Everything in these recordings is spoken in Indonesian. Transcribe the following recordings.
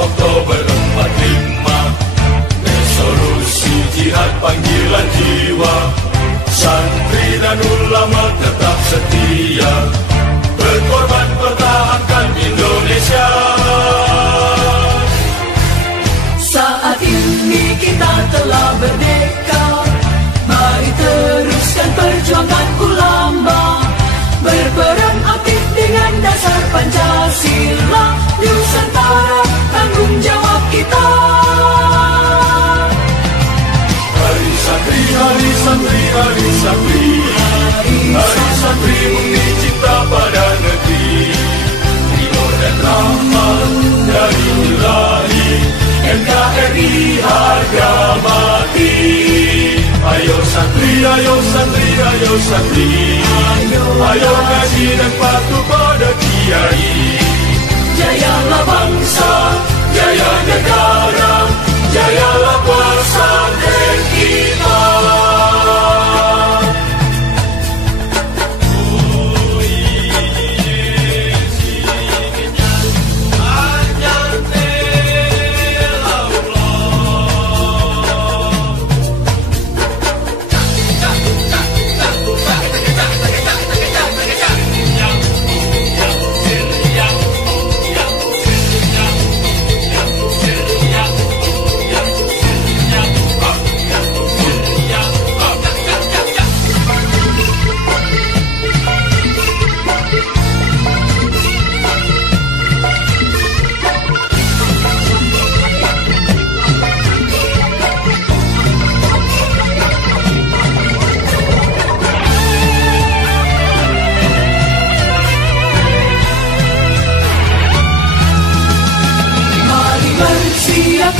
Oktober 45, resolusi jihad panggilan jiwa, santri dan ulama tetap setia, berkorban pertahankan Indonesia. Saat ini kita telah merdeka, mari teruskan perjuangan ulama, berperan aktif dengan dasar Pancasila, Nusantara tanggung jawab kita. Hari santri, hari santri, hari santri, hari santri bukti cinta pada negeri, ridho dan rahmat dari Ilahi, NKRI harga mati. Ayo santri, ayo santri, ayo santri, ayo ngaji dan patuh pada kiai. Jayalah bangsa, jaya negara, jayalah pesantren kita.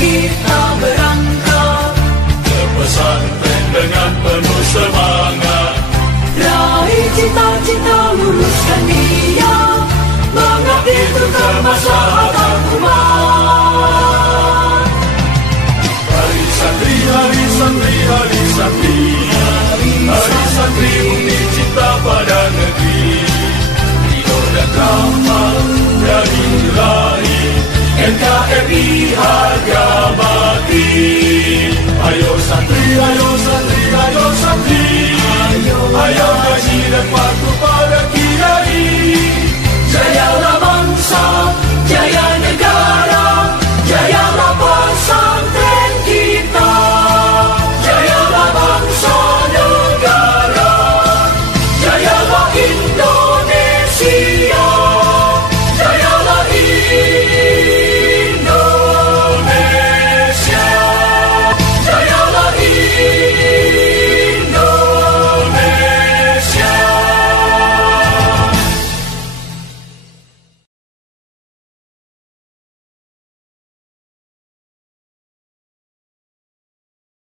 Kita berangkat ke pesantren dengan penuh semangat, raih cita-cita, luruskan niat, mengabdi untuk kemaslahatan umat.